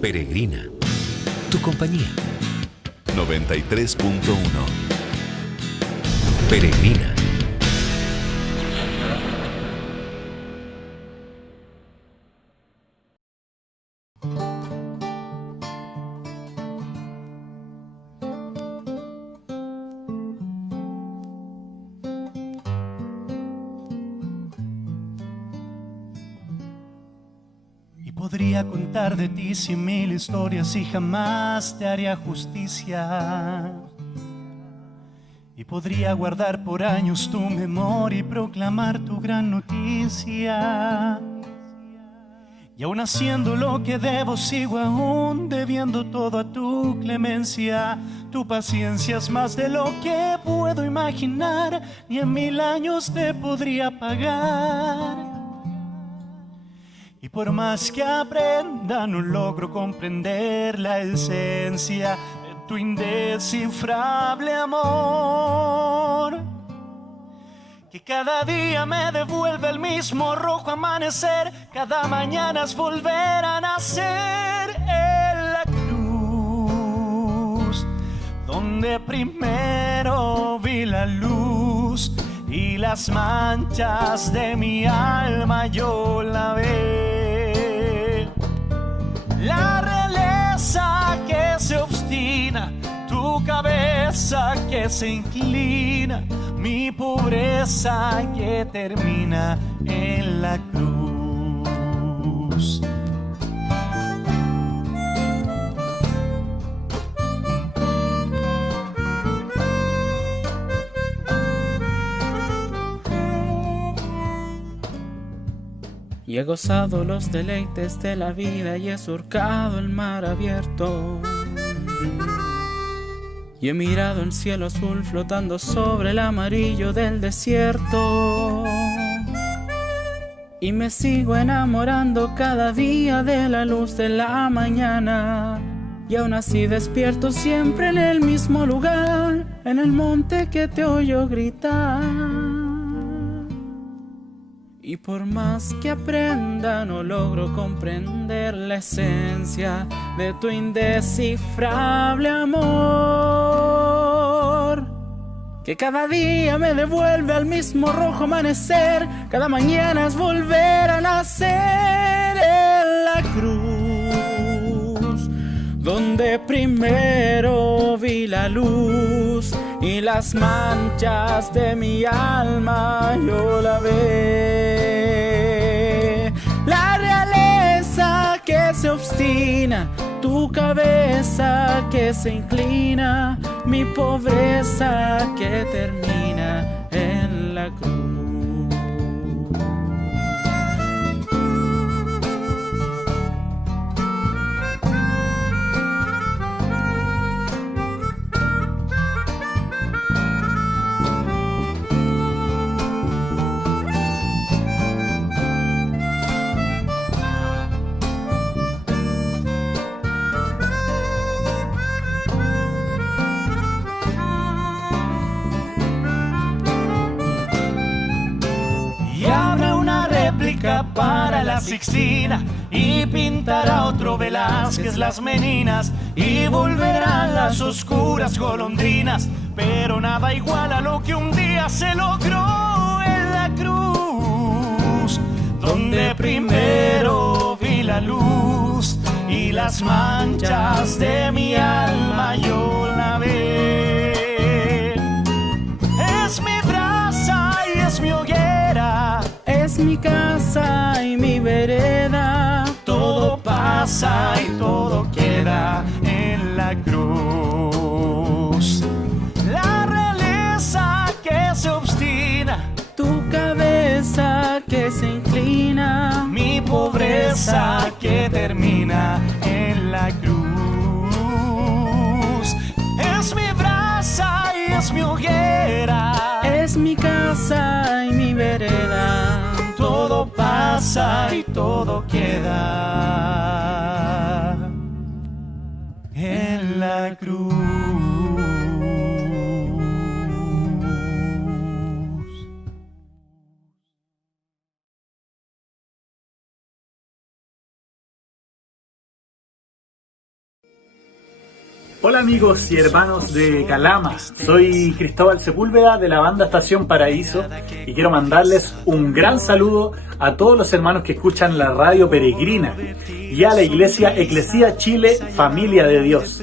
Peregrina, tu compañía. 93.1. Peregrina. Podría contar de ti 100.000 historias y jamás te haría justicia. Y podría guardar por años tu memoria y proclamar tu gran noticia. Y aún haciendo lo que debo, sigo aún debiendo todo a tu clemencia. Tu paciencia es más de lo que puedo imaginar, ni en 1000 años te podría pagar. Y por más que aprenda, no logro comprender la esencia de tu indescifrable amor, que cada día me devuelve el mismo rojo amanecer. Cada mañana es volver a nacer en la cruz, donde primero vi la luz y las manchas de mi alma yo lavé. La realeza que se obstina, tu cabeza que se inclina, mi pobreza que termina en la cruz. Y he gozado los deleites de la vida y he surcado el mar abierto. Y he mirado el cielo azul flotando sobre el amarillo del desierto. Y me sigo enamorando cada día de la luz de la mañana. Y aún así despierto siempre en el mismo lugar, en el monte que te oyo gritar. Y por más que aprenda, no logro comprender la esencia de tu indescifrable amor, que cada día me devuelve al mismo rojo amanecer. Cada mañana es volver a nacer en la cruz, donde primero vi la luz y las manchas de mi alma yo lavé. La realeza que se obstina, tu cabeza que se inclina, mi pobreza que termina en la cruz. Para la Sixtina y pintará otro Velázquez las meninas y volverán las oscuras golondrinas, pero nada igual a lo que un día se logró en la cruz, donde primero vi la luz y las manchas de mi alma yo lavé. Es mi brasa y es mi hoguera, es mi casa y mi vereda. Todo pasa y todo queda en la cruz. La realeza que se obstina, tu cabeza que se inclina, mi pobreza que termina en la cruz. Es mi brasa y es mi hoguera, es mi casa y mi vereda. Todo pasa y todo queda en la cruz. Hola amigos y hermanos de Calama, soy Cristóbal Sepúlveda de la banda Estación Paraíso y quiero mandarles un gran saludo a todos los hermanos que escuchan la radio peregrina y a la iglesia Eclesia Chile, Familia de Dios.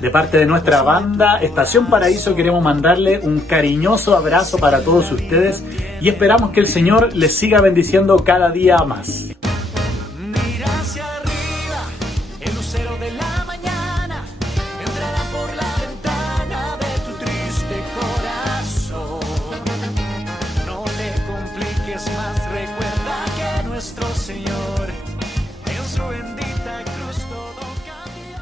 De parte de nuestra banda Estación Paraíso queremos mandarle un cariñoso abrazo para todos ustedes y esperamos que el Señor les siga bendiciendo cada día más. Nuestro Señor en su bendita cruz todo cambió.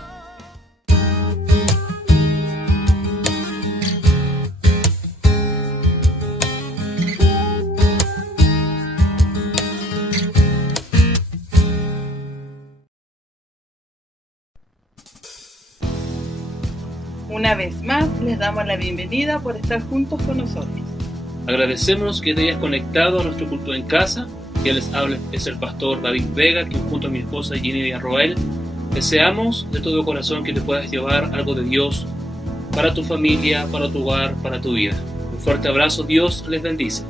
Una vez más les damos la bienvenida por estar juntos con nosotros. Agradecemos que te hayas conectado a nuestro culto en casa. Que les hable es el pastor David Vega, que junto a mi esposa Ginny Arroel deseamos de todo corazón que te puedas llevar algo de Dios para tu familia, para tu hogar, para tu vida. Un fuerte abrazo, Dios les bendice.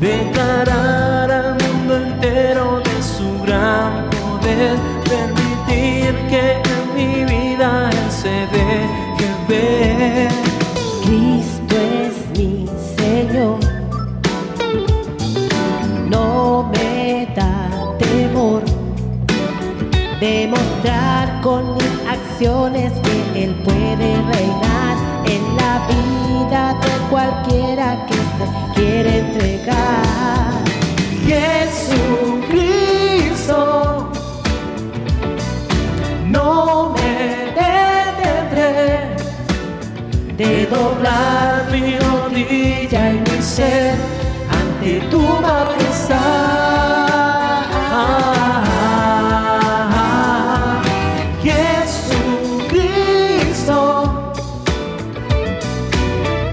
declarar al mundo entero de su gran poder, permitir que en mi vida Él se deje ver. Cristo es mi Señor, no me da temor demostrar con mis acciones que Él puede reinar en la vida de cualquiera que se quiere entregar. Jesucristo, no me detendré de doblar mi rodilla y mi ser ante tu majestad. Jesucristo,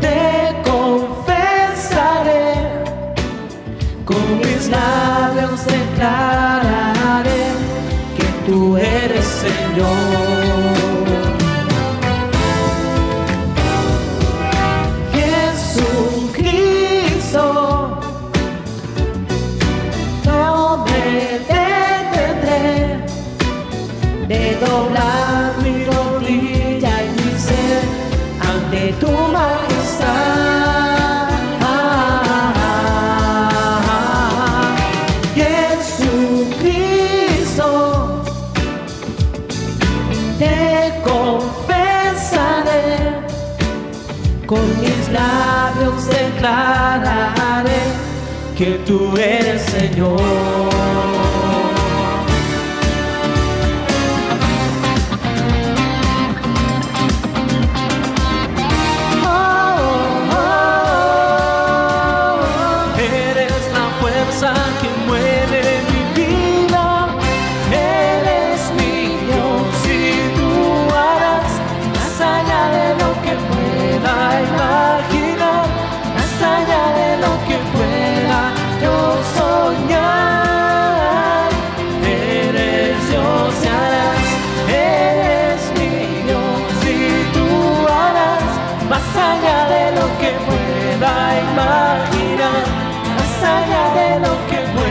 te confesaré, con mis labios declararé que tú eres Señor. De doblar mi rodilla y mi ser ante tu majestad. Jesucristo, te confesaré, con mis labios declararé que tú eres Señor. Que mueve mi vida, eres mi Dios y tú harás más allá de lo que pueda imaginar, más allá de lo que pueda yo soñar. Eres Dios y harás, eres mi Dios y tú harás más allá de lo que pueda imaginar, más allá de lo que pueda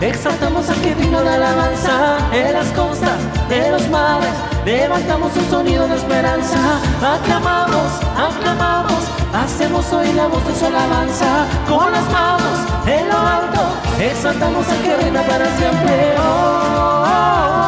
exaltamos al que digno de alabanza. En las costas de los mares levantamos un sonido de esperanza. Aclamamos, aclamamos, hacemos oír la voz de su alabanza. Con las manos en lo alto exaltamos al que reina para siempre. Oh, oh, oh, oh.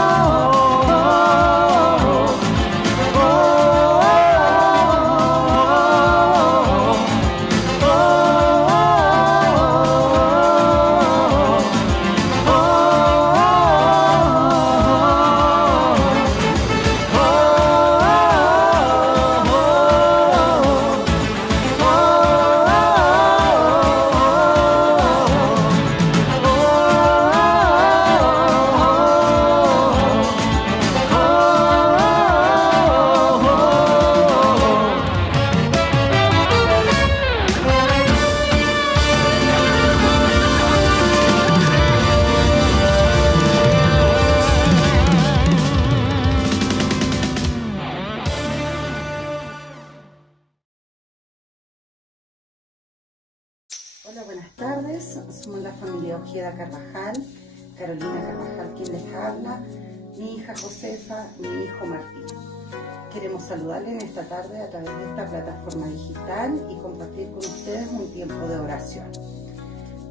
Hola, buenas tardes. Somos la familia Ojeda Carvajal, Carolina Carvajal quien les habla, mi hija Josefa, mi hijo Martín. Queremos saludarles en esta tarde a través de esta plataforma digital y compartir con ustedes un tiempo de oración.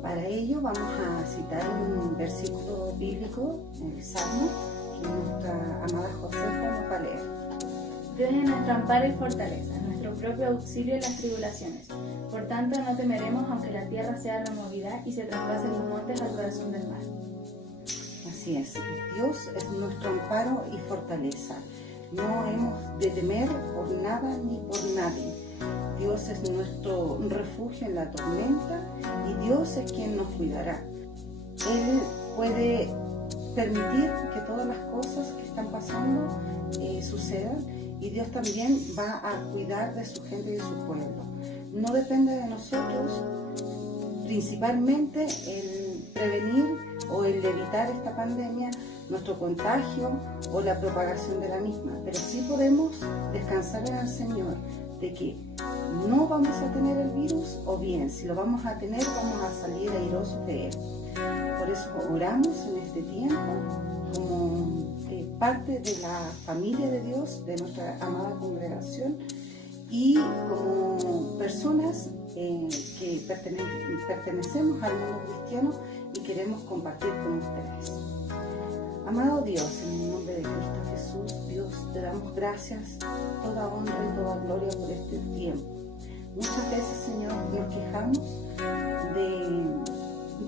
Para ello vamos a citar un versículo bíblico, el Salmo, que nuestra amada Josefa nos va a leer. Dios es nuestro amparo y fortaleza, nuestro propio auxilio en las tribulaciones. Por tanto, no temeremos aunque la tierra sea removida y se traspasen los montes al corazón del mar. Así es, Dios es nuestro amparo y fortaleza. No hemos de temer por nada ni por nadie. Dios es nuestro refugio en la tormenta y Dios es quien nos cuidará. Él puede permitir que todas las cosas que están pasando sucedan y Dios también va a cuidar de su gente y de su pueblo. No depende de nosotros, principalmente el prevenir o el evitar esta pandemia, nuestro contagio o la propagación de la misma, pero sí podemos descansar en el Señor de que no vamos a tener el virus, o bien si lo vamos a tener vamos a salir airosos de él. Por eso oramos en este tiempo como parte de la familia de Dios, de nuestra amada congregación, y como personas que pertenecemos al mundo cristiano y queremos compartir con ustedes. Amado Dios, en el nombre de Cristo Jesús, Dios, te damos gracias, toda honra y toda gloria por este tiempo. Muchas veces, Señor, nos quejamos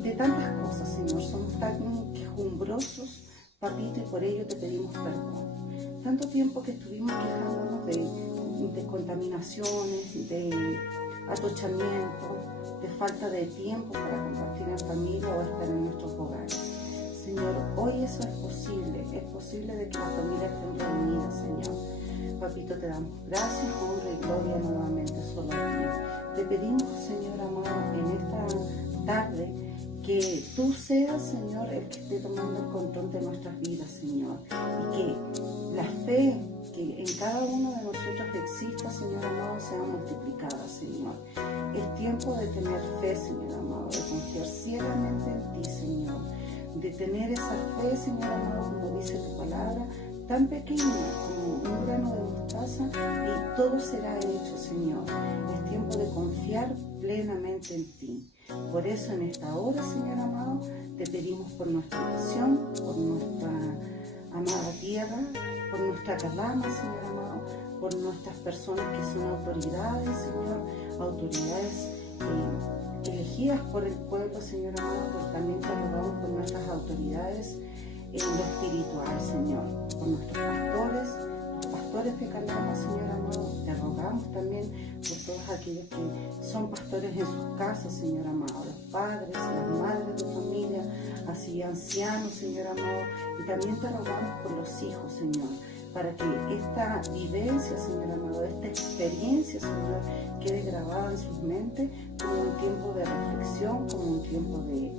de tantas cosas, Señor. Somos tan quejumbrosos, Papito, y por ello te pedimos perdón. Tanto tiempo que estuvimos quejándonos de contaminaciones, de atochamiento, de falta de tiempo para compartir en familia o estar en nuestros hogares. Señor, hoy eso es posible de que las familias estén reunidas, Señor. Papito, te damos gracias, honra y gloria nuevamente solo a ti. Te pedimos, Señor amado, en esta tarde, que tú seas, Señor, el que esté tomando el control de nuestras vidas, Señor, y que la fe que en cada uno de nosotros exista, Señor amado, sea multiplicada, Señor. Es tiempo de tener fe, Señor amado, de confiar ciegamente en ti, Señor, de tener esa fe, Señor amado, como dice tu palabra, tan pequeña como un grano de mostaza, y todo será hecho, Señor. Es tiempo de confiar plenamente en ti. Por eso en esta hora, Señor amado, te pedimos por nuestra nación, por nuestra amada tierra, por nuestra calama, Señor amado, por nuestras personas que son autoridades, Señor, autoridades elegidas por el pueblo, Señor amado, pero también te rogamos por nuestras autoridades en lo espiritual, Señor, por nuestros pastores, los pastores de Calama, Señor amado. Te rogamos también por todos aquellos que son pastores en sus casas, Señor amado, los padres, las madres de familia, así ancianos, Señor amado, y también te rogamos por los hijos, Señor, para que esta vivencia, Señor amado, esta experiencia, Señor, quede grabada en sus mentes como un tiempo de reflexión, como un tiempo de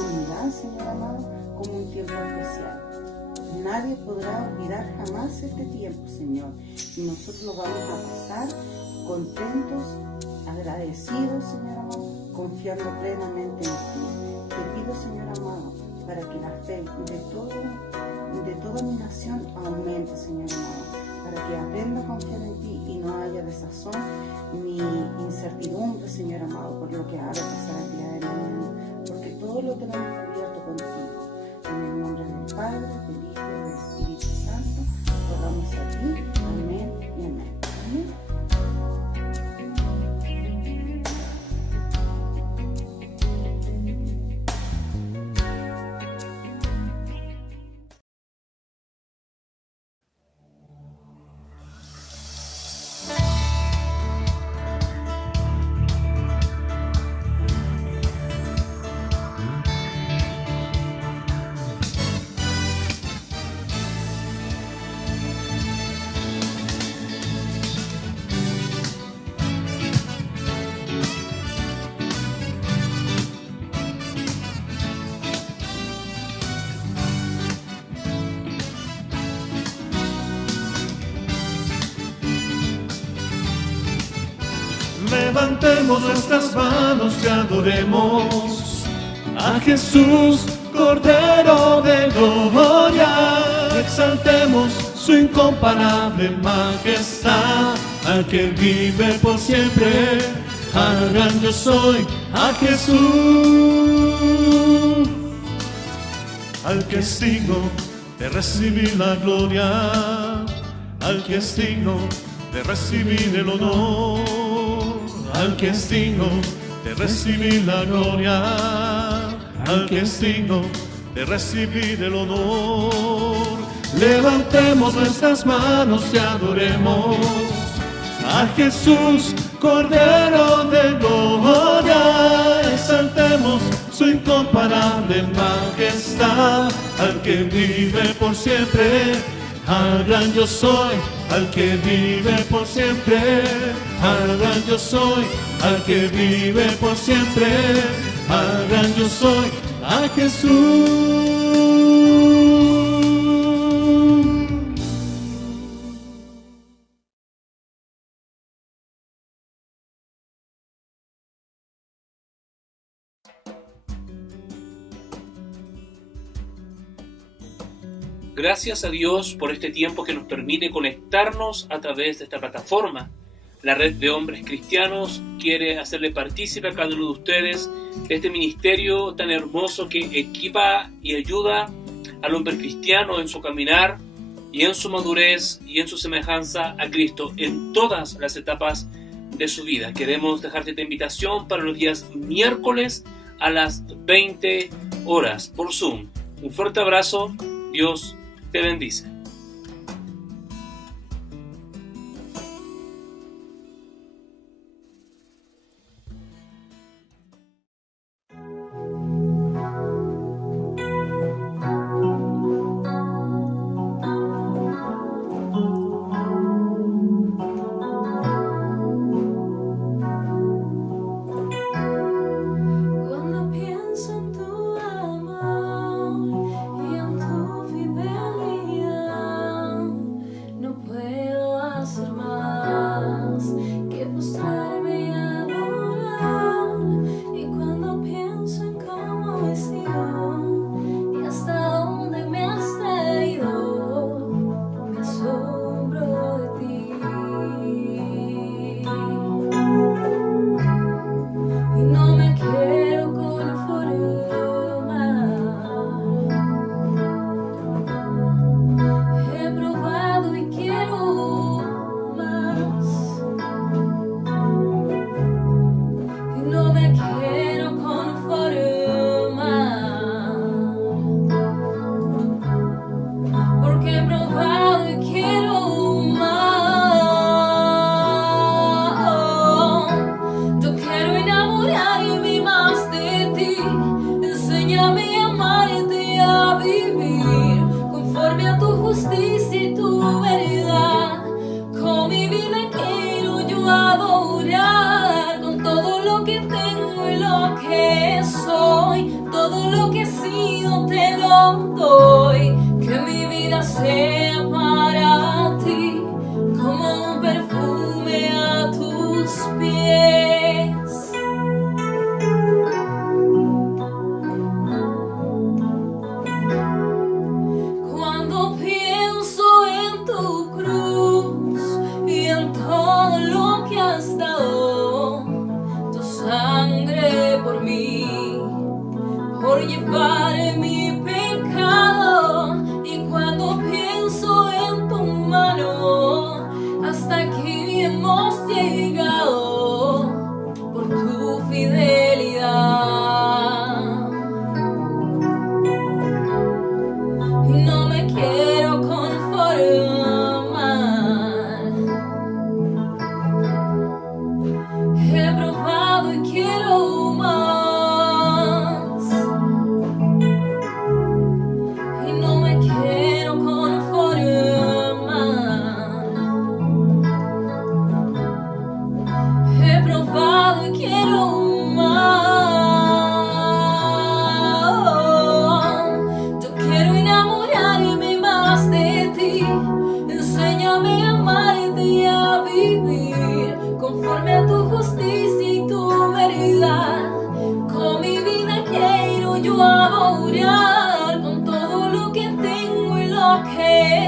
unidad, Señor amado, como un tiempo especial. Nadie podrá olvidar jamás este tiempo, Señor, y nosotros lo vamos a pasar contentos, agradecidos, Señor amado, confiando plenamente en ti. Te pido, Señor amado, para que la fe de toda mi nación aumente, Señor amado, para que aprenda a confiar en ti y no haya desazón ni incertidumbre, Señor amado, por lo que ha de pasar el día de mañana, porque todo lo tenemos cubierto contigo. En el nombre del Padre, del Hijo y del Espíritu Santo, rogamos a ti. Amén y amén. Amén. Levantemos nuestras manos y adoremos a Jesús, Cordero de gloria. Exaltemos su incomparable majestad, al que vive por siempre. Al gran yo soy, a Jesús, al que es digno de recibir la gloria, al que es digno de recibir el honor, al que es digno de recibir la gloria, al que es digno de recibir el honor. Levantemos nuestras manos y adoremos a Jesús, Cordero de gloria. Exaltemos su incomparable majestad, al que vive por siempre. Al gran yo soy, al que vive por siempre. Al gran yo soy, al que vive por siempre. Al gran yo soy, a Jesús. Gracias a Dios por este tiempo que nos permite conectarnos a través de esta plataforma. La Red de Hombres Cristianos quiere hacerle partícipe a cada uno de ustedes de este ministerio tan hermoso que equipa y ayuda al hombre cristiano en su caminar y en su madurez y en su semejanza a Cristo en todas las etapas de su vida. Queremos dejarte esta invitación para los días miércoles a las 20 horas por Zoom. Un fuerte abrazo. Dios te bendice.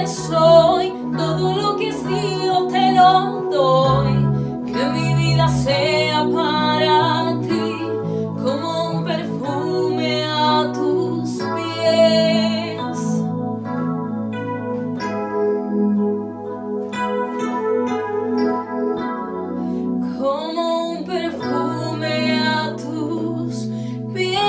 que soy, todo lo que he sido te lo doy. Que mi vida sea para ti como un perfume a tus pies. Como un perfume a tus pies.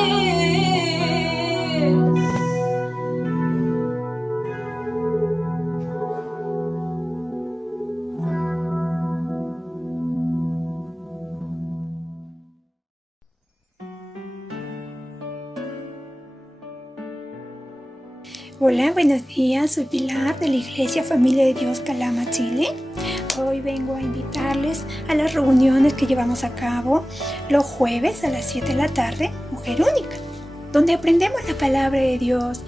Hola, buenos días. Soy Pilar de la Iglesia Familia de Dios Calama, Chile. Hoy vengo a invitarles a las reuniones que llevamos a cabo los jueves a las 7 de la tarde, Mujer Única, donde aprendemos la palabra de Dios,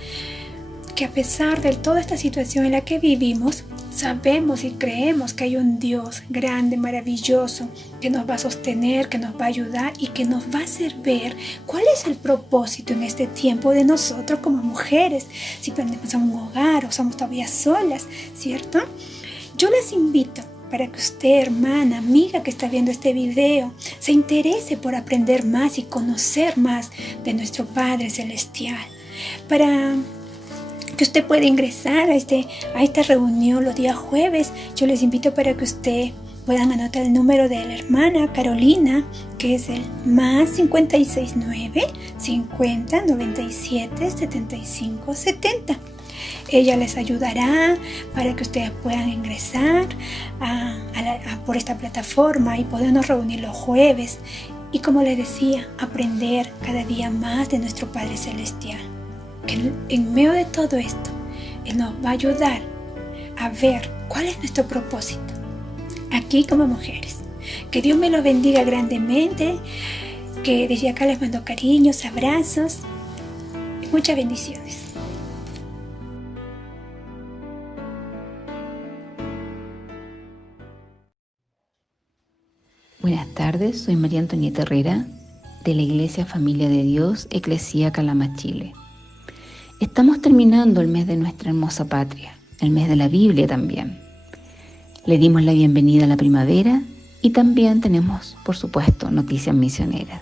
que a pesar de toda esta situación en la que vivimos, sabemos y creemos que hay un Dios grande, maravilloso, que nos va a sostener, que nos va a ayudar y que nos va a hacer ver cuál es el propósito en este tiempo de nosotros como mujeres, si pertenecemos a un hogar o somos todavía solas, ¿cierto? Yo les invito para que usted, hermana, amiga que está viendo este video, se interese por aprender más y conocer más de nuestro Padre Celestial, para que usted pueda ingresar a esta reunión los días jueves. Yo les invito para que usted puedan anotar el número de la hermana Carolina, que es el más 569 50 97 75 70. Ella les ayudará para que ustedes puedan ingresar por esta plataforma y podernos reunir los jueves. Y como les decía, aprender cada día más de nuestro Padre Celestial. Que en medio de todo esto, Él nos va a ayudar a ver cuál es nuestro propósito aquí como mujeres. Que Dios me los bendiga grandemente, que desde acá les mando cariños, abrazos y muchas bendiciones. Buenas tardes, soy María Antonieta Herrera de la Iglesia Familia de Dios, Eclesía Calama, Chile. Estamos terminando el mes de nuestra hermosa patria, el mes de la Biblia también. Le dimos la bienvenida a la primavera y también tenemos, por supuesto, noticias misioneras.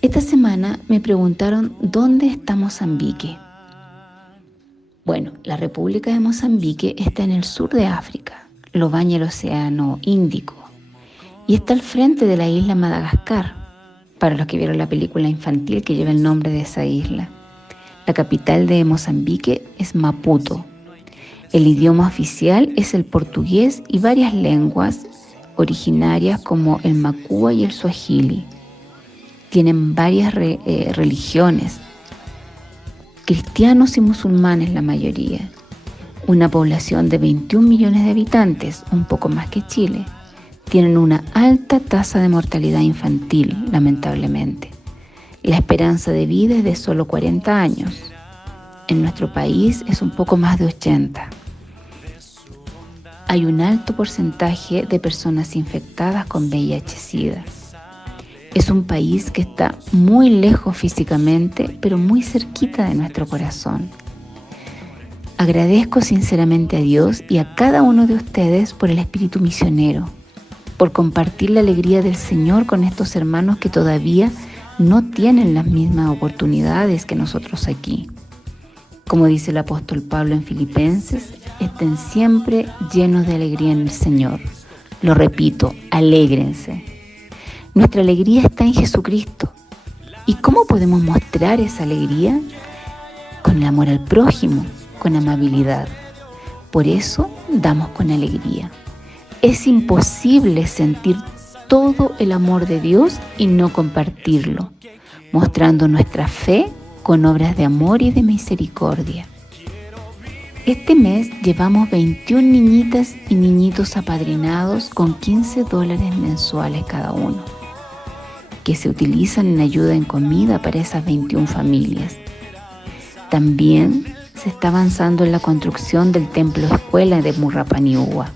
Esta semana me preguntaron ¿dónde está Mozambique? Bueno, la República de Mozambique está en el sur de África, lo baña el Océano Índico y está al frente de la isla Madagascar, para los que vieron la película infantil que lleva el nombre de esa isla. La capital de Mozambique es Maputo. El idioma oficial es el portugués y varias lenguas originarias como el macua y el suajili. Tienen varias religiones, cristianos y musulmanes la mayoría. Una población de 21 millones de habitantes, un poco más que Chile. Tienen una alta tasa de mortalidad infantil, lamentablemente. La esperanza de vida es de solo 40 años. En nuestro país es un poco más de 80. Hay un alto porcentaje de personas infectadas con VIH-Sida. Es un país que está muy lejos físicamente, pero muy cerquita de nuestro corazón. Agradezco sinceramente a Dios y a cada uno de ustedes por el espíritu misionero, por compartir la alegría del Señor con estos hermanos que todavía no tienen las mismas oportunidades que nosotros aquí. Como dice el apóstol Pablo en Filipenses, estén siempre llenos de alegría en el Señor. Lo repito, alégrense. Nuestra alegría está en Jesucristo. ¿Y cómo podemos mostrar esa alegría? Con el amor al prójimo, con amabilidad. Por eso damos con alegría. Es imposible sentir todo el amor de Dios y no compartirlo, mostrando nuestra fe con obras de amor y de misericordia. Este mes llevamos 21 niñitas y niñitos apadrinados con $15 mensuales cada uno, que se utilizan en ayuda en comida para esas 21 familias. También se está avanzando en la construcción del templo escuela de Murrapaniúa.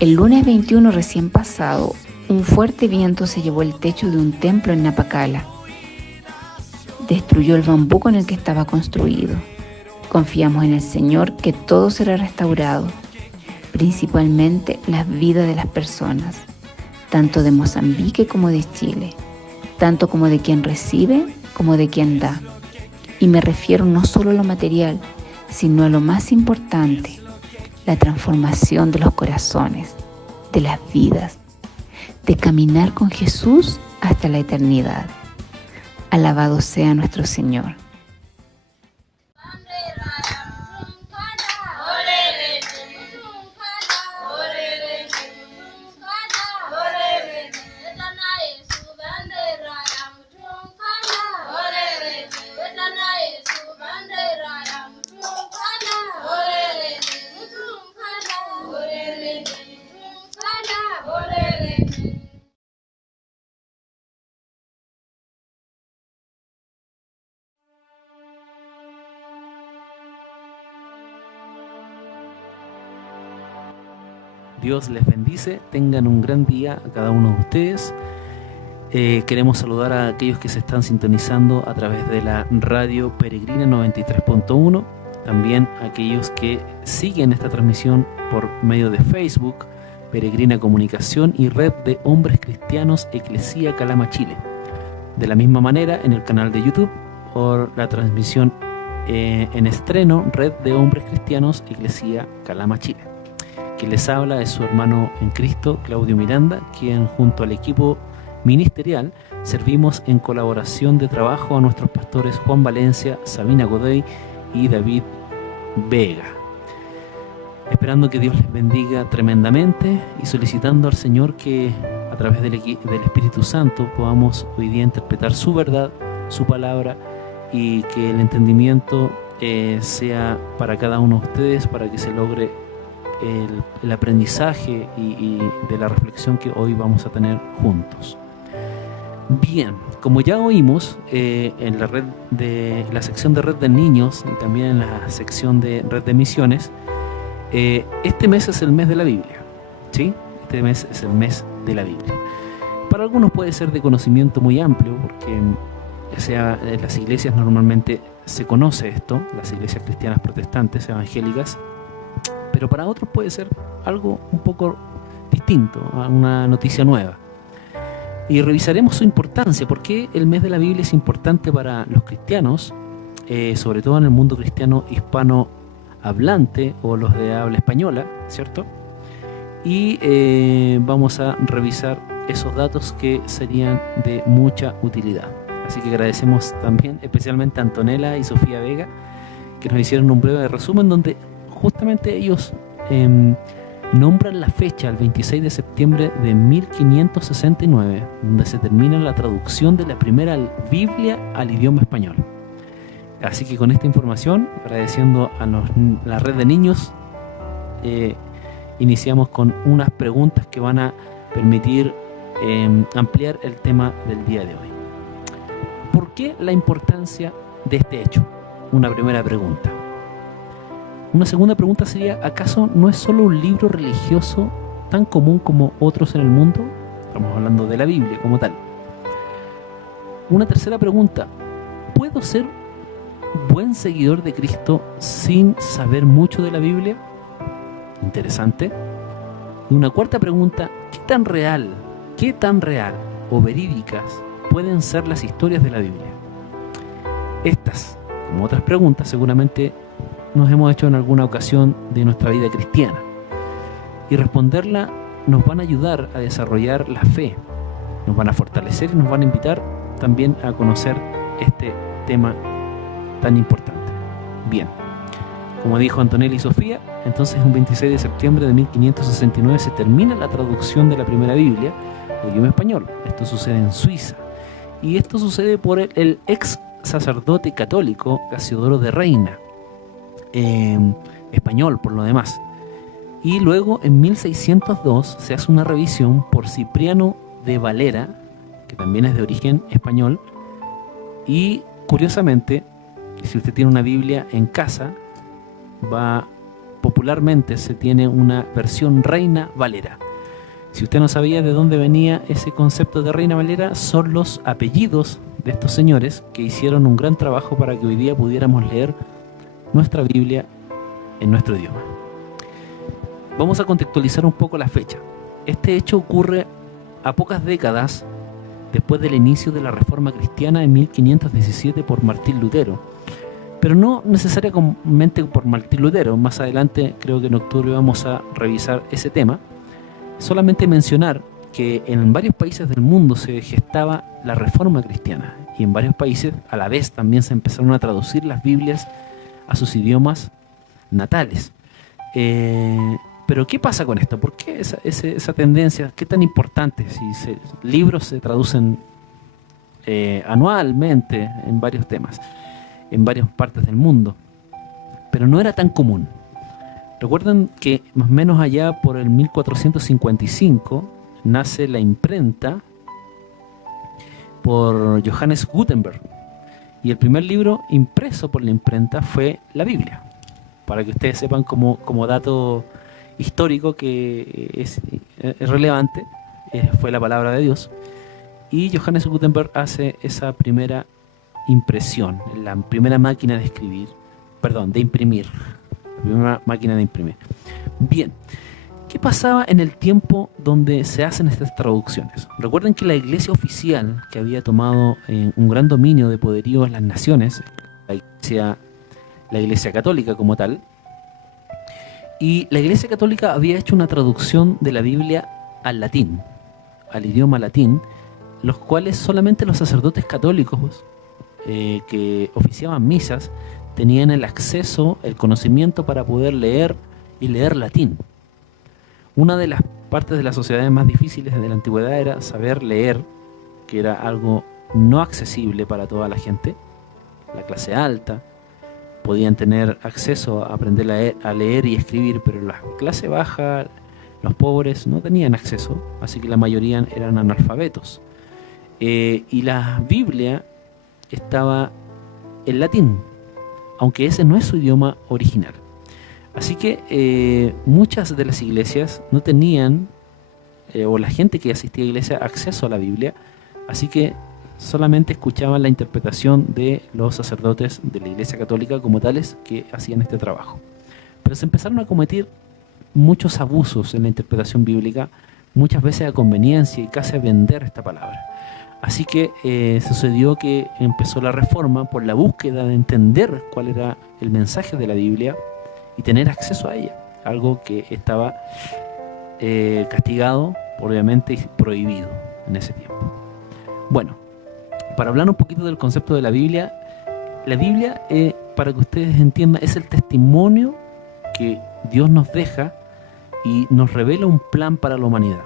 El lunes 21 recién pasado, un fuerte viento se llevó el techo de un templo en Napacala. Destruyó el bambú con el que estaba construido. Confiamos en el Señor que todo será restaurado, principalmente las vidas de las personas, tanto de Mozambique como de Chile, tanto como de quien recibe como de quien da. Y me refiero no solo a lo material, sino a lo más importante, la transformación de los corazones, de las vidas, de caminar con Jesús hasta la eternidad. Alabado sea nuestro Señor. Dios les bendice, tengan un gran día a cada uno de ustedes. Queremos saludar a aquellos que se están sintonizando a través de la radio Peregrina 93.1, también a aquellos que siguen esta transmisión por medio de Facebook, Peregrina Comunicación y Red de Hombres Cristianos Eclesia Calama Chile. De la misma manera en el canal de YouTube por la transmisión en estreno Red de Hombres Cristianos Eclesia Calama Chile. Quien les habla es su hermano en Cristo, Claudio Miranda, quien junto al equipo ministerial servimos en colaboración de trabajo a nuestros pastores Juan Valencia, Sabina Godoy y David Vega. Esperando que Dios les bendiga tremendamente y solicitando al Señor que a través del Espíritu Santo podamos hoy día interpretar su verdad, su palabra, y que el entendimiento sea para cada uno de ustedes, para que se logre el aprendizaje y de la reflexión que hoy vamos a tener juntos. Bien, como ya oímos en la sección de Red de Niños y también en la sección de Red de Misiones, este mes es el mes de la Biblia, ¿sí? Este mes es el mes de la Biblia. Para algunos puede ser de conocimiento muy amplio, porque en las iglesias normalmente se conoce esto, las iglesias cristianas protestantes, evangélicas, pero para otros puede ser algo un poco distinto, una noticia nueva. Y revisaremos su importancia, por qué el mes de la Biblia es importante para los cristianos, sobre todo en el mundo cristiano hispanohablante o los de habla española, ¿cierto? Y vamos a revisar esos datos que serían de mucha utilidad. Así que agradecemos también especialmente a Antonella y Sofía Vega, que nos hicieron un breve resumen donde justamente ellos nombran la fecha, el 26 de septiembre de 1569, donde se termina la traducción de la primera Biblia al idioma español. Así que con esta información, agradeciendo a la red de niños, iniciamos con unas preguntas que van a permitir ampliar el tema del día de hoy. ¿Por qué la importancia de este hecho? Una primera pregunta. Una segunda pregunta sería, ¿acaso no es solo un libro religioso tan común como otros en el mundo? Estamos hablando de la Biblia como tal. Una tercera pregunta, ¿puedo ser buen seguidor de Cristo sin saber mucho de la Biblia? Interesante. Y una cuarta pregunta, ¿qué tan real o verídicas pueden ser las historias de la Biblia? Estas, como otras preguntas, seguramente nos hemos hecho en alguna ocasión de nuestra vida cristiana, y responderla nos van a ayudar a desarrollar la fe, nos van a fortalecer y nos van a invitar también a conocer este tema tan importante. Bien, como dijo Antonella y Sofía, entonces un 26 de septiembre de 1569 se termina la traducción de la primera Biblia al idioma español. Esto sucede en Suiza, y esto sucede por el ex sacerdote católico Casiodoro de Reina, español por lo demás. Y luego en 1602 se hace una revisión por Cipriano de Valera, que también es de origen español, y curiosamente, si usted tiene una Biblia en casa, popularmente se tiene una versión Reina Valera. Si usted no sabía de dónde venía ese concepto de Reina Valera, son los apellidos de estos señores que hicieron un gran trabajo para que hoy día pudiéramos leer nuestra Biblia en nuestro idioma. Vamos a contextualizar un poco la fecha. Este hecho ocurre a pocas décadas después del inicio de la Reforma Cristiana en 1517 por Martín Lutero, pero no necesariamente por Martín Lutero. Más adelante, creo que en octubre vamos a revisar ese tema. Solamente mencionar que en varios países del mundo se gestaba la Reforma Cristiana y en varios países a la vez también se empezaron a traducir las Biblias a sus idiomas natales. Pero ¿qué pasa con esto? ¿Por qué esa tendencia? ¿Qué tan importante? Si libros se traducen anualmente en varios temas, en varias partes del mundo, pero no era tan común. Recuerden que más o menos allá por el 1455 nace la imprenta por Johannes Gutenberg, y el primer libro impreso por la imprenta fue la Biblia. Para que ustedes sepan como dato histórico que es relevante, fue la palabra de Dios. Y Johannes Gutenberg hace esa primera impresión, la primera máquina de imprimir, la primera máquina de imprimir. Bien, ¿qué pasaba en el tiempo donde se hacen estas traducciones? Recuerden que la iglesia oficial, que había tomado un gran dominio de poderío en las naciones, la iglesia católica como tal, y la iglesia católica había hecho una traducción de la Biblia al latín, al idioma latín, los cuales solamente los sacerdotes católicos que oficiaban misas tenían el acceso, el conocimiento para poder leer y leer latín. Una de las partes de las sociedades más difíciles de la antigüedad era saber leer, que era algo no accesible para toda la gente. La clase alta podían tener acceso a aprender a leer y escribir, pero la clase baja, los pobres, no tenían acceso, así que la mayoría eran analfabetos. Y la Biblia estaba en latín, aunque ese no es su idioma original. Así que muchas de las iglesias no tenían, o la gente que asistía a la iglesia, acceso a la Biblia, así que solamente escuchaban la interpretación de los sacerdotes de la iglesia católica como tales que hacían este trabajo. Pero se empezaron a cometer muchos abusos en la interpretación bíblica, muchas veces a conveniencia y casi a vender esta palabra. Así que sucedió que empezó la reforma por la búsqueda de entender cuál era el mensaje de la Biblia y tener acceso a ella, algo que estaba castigado, obviamente, y prohibido en ese tiempo. Bueno, para hablar un poquito del concepto de la Biblia, para que ustedes entiendan, es el testimonio que Dios nos deja y nos revela un plan para la humanidad.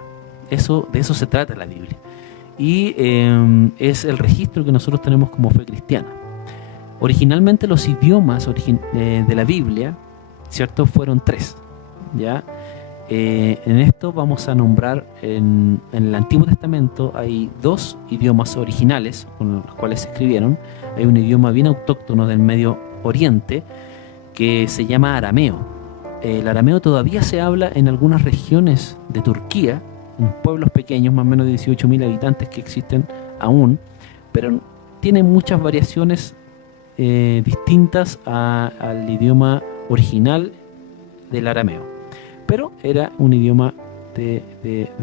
De eso se trata la Biblia. Y es el registro que nosotros tenemos como fe cristiana. Originalmente los idiomas de la Biblia, ¿cierto?, fueron 3, ¿ya? En esto vamos a nombrar, en el Antiguo Testamento hay 2 idiomas originales con los cuales se escribieron. Hay un idioma bien autóctono del Medio Oriente que se llama arameo. El arameo todavía se habla en algunas regiones de Turquía, en pueblos pequeños, más o menos de 18.000 habitantes que existen aún, pero tiene muchas variaciones distintas al idioma original del arameo, pero era un idioma de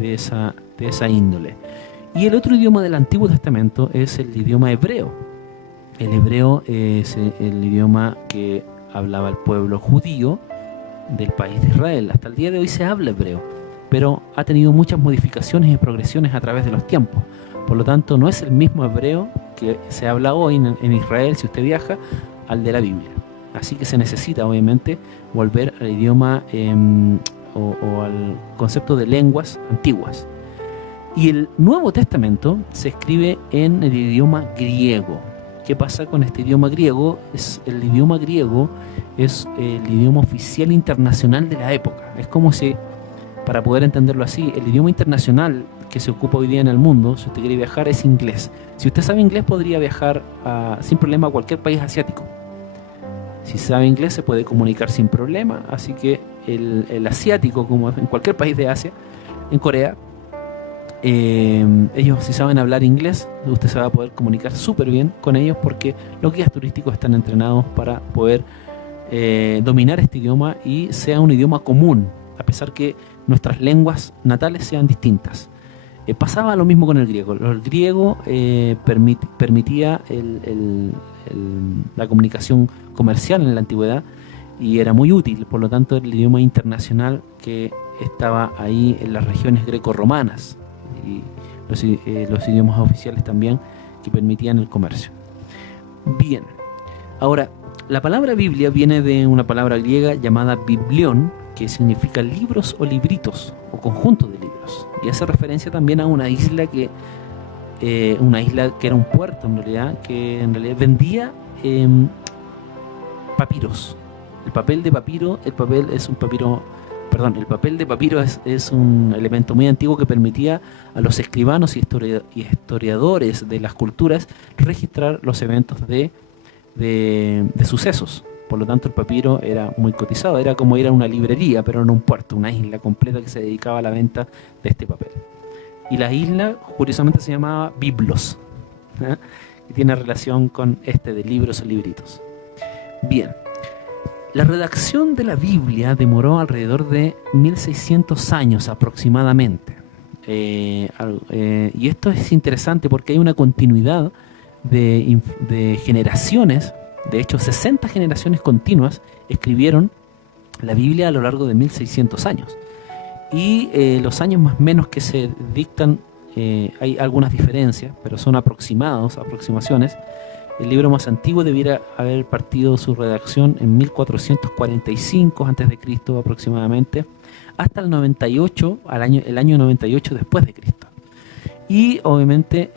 esa índole. Y el otro idioma del Antiguo Testamento es el idioma hebreo. El hebreo es el idioma que hablaba el pueblo judío del país de Israel. Hasta el día de hoy se habla hebreo, pero ha tenido muchas modificaciones y progresiones a través de los tiempos. Por lo tanto, no es el mismo hebreo que se habla hoy en Israel, si usted viaja, al de la Biblia. Así que se necesita, obviamente, volver al idioma o al concepto de lenguas antiguas. Y el Nuevo Testamento se escribe en el idioma griego. ¿Qué pasa con este idioma griego? El idioma griego es el idioma oficial internacional de la época. Es como si, para poder entenderlo así, el idioma internacional que se ocupa hoy día en el mundo, si usted quiere viajar, es inglés. Si usted sabe inglés, podría viajar sin problema a cualquier país asiático. Si sabe inglés, se puede comunicar sin problema. Así que el asiático, como en cualquier país de Asia, en Corea, ellos, si saben hablar inglés, usted se va a poder comunicar súper bien con ellos, porque los guías turísticos están entrenados para poder dominar este idioma y sea un idioma común, a pesar que nuestras lenguas natales sean distintas. Pasaba lo mismo con el griego. El griego permitía la comunicación comercial en la antigüedad y era muy útil, por lo tanto el idioma internacional que estaba ahí en las regiones greco-romanas y los idiomas oficiales también que permitían el comercio. Bien, ahora la palabra Biblia viene de una palabra griega llamada biblión, que significa libros o libritos o conjunto de libros, y hace referencia también a una isla que era un puerto en realidad, que en realidad vendía papiros. El papel de papiro es un elemento muy antiguo que permitía a los escribanos y historiadores de las culturas registrar los eventos de sucesos. Por lo tanto, el papiro era muy cotizado, era como ir a una librería, pero en un puerto, una isla completa que se dedicaba a la venta de este papel. Y la isla, curiosamente, se llamaba Biblos, ¿eh? Y tiene relación con de libros o libritos. Bien, la redacción de la Biblia demoró alrededor de 1600 años aproximadamente. Y esto es interesante porque hay una continuidad de generaciones. De hecho, 60 generaciones continuas escribieron la Biblia a lo largo de 1600 años. Y los años más o menos que se dictan, hay algunas diferencias, pero son aproximaciones. El libro más antiguo debiera haber partido su redacción en 1445 a.C. aproximadamente, hasta el 98, el año 98 después de Cristo. Y obviamente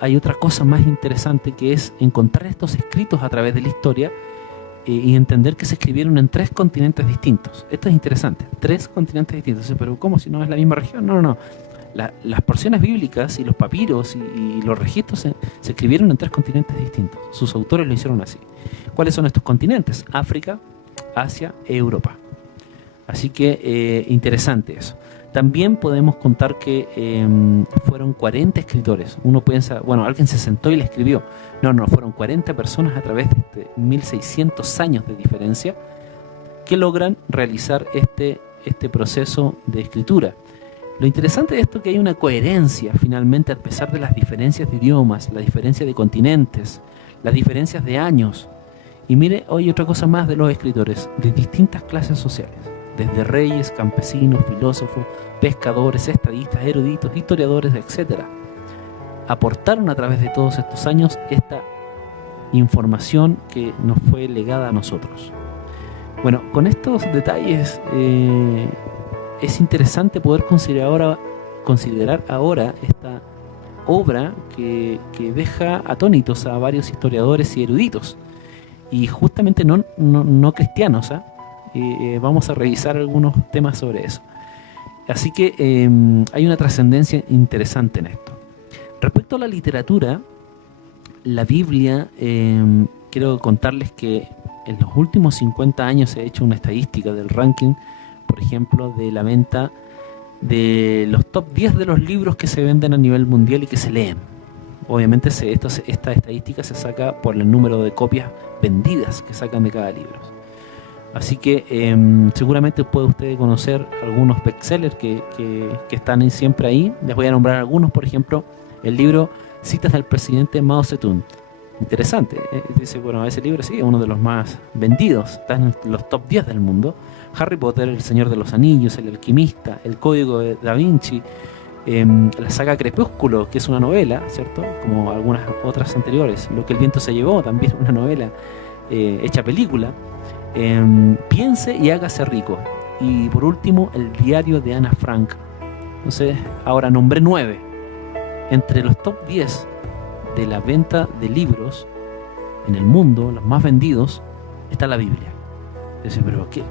hay otra cosa más interesante, que es encontrar estos escritos a través de la historia y entender que se escribieron en 3 continentes distintos. Esto es interesante, 3 continentes distintos. Pero ¿cómo? Si no es la misma región. No. Las porciones bíblicas y los papiros y los registros se escribieron en 3 continentes distintos. Sus autores lo hicieron así. ¿Cuáles son estos continentes? África, Asia e Europa. Así que interesante eso. También podemos contar que fueron 40 escritores. Uno piensa, bueno, alguien se sentó y le escribió. No, fueron 40 personas a través de 1600 años de diferencia que logran realizar este proceso de escritura. Lo interesante de esto es que hay una coherencia finalmente, a pesar de las diferencias de idiomas, la diferencia de continentes, las diferencias de años. Y mire, hoy otra cosa más de los escritores, de distintas clases sociales. Desde reyes, campesinos, filósofos, pescadores, estadistas, eruditos, historiadores, etc. Aportaron a través de todos estos años esta información que nos fue legada a nosotros. Bueno, con estos detalles es interesante poder considerar ahora esta obra que deja atónitos a varios historiadores y eruditos, y justamente no cristianos, ¿eh? Vamos a revisar algunos temas sobre eso. Así que hay una trascendencia interesante en esto. Respecto a la literatura, la Biblia, quiero contarles que en los últimos 50 años se ha hecho una estadística del ranking, por ejemplo, de la venta de los top 10 de los libros que se venden a nivel mundial y que se leen. Obviamente esta estadística se saca por el número de copias vendidas que sacan de cada libro. Así que seguramente puede usted conocer algunos bestsellers que están siempre ahí. Les voy a nombrar algunos. Por ejemplo, el libro Citas del presidente Mao Zedong. Interesante. Dice, bueno, ese libro sí es uno de los más vendidos. Está en los top 10 del mundo. Harry Potter, El Señor de los Anillos, El Alquimista, El Código de Da Vinci, la saga Crepúsculo, que es una novela, ¿cierto? Como algunas otras anteriores. Lo que el viento se llevó, también una novela hecha película. Piense y hágase rico. Y por último, El diario de Ana Frank. Entonces, ahora nombré 9. Entre los top 10 de la venta de libros en el mundo, los más vendidos, está la Biblia. Dice, pero ¿qué?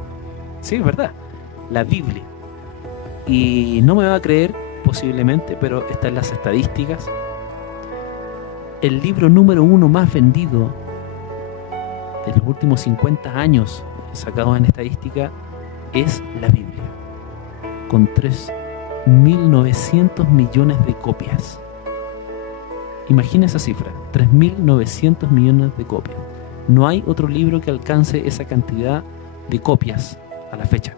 Sí, es verdad, la Biblia. Y no me va a creer posiblemente, pero está en las estadísticas. El libro número 1 más vendido de los últimos 50 años, sacado en estadística, es la Biblia, con 3.900 millones de copias. Imagina esa cifra, 3.900 millones de copias. No hay otro libro que alcance esa cantidad de copias a la fecha.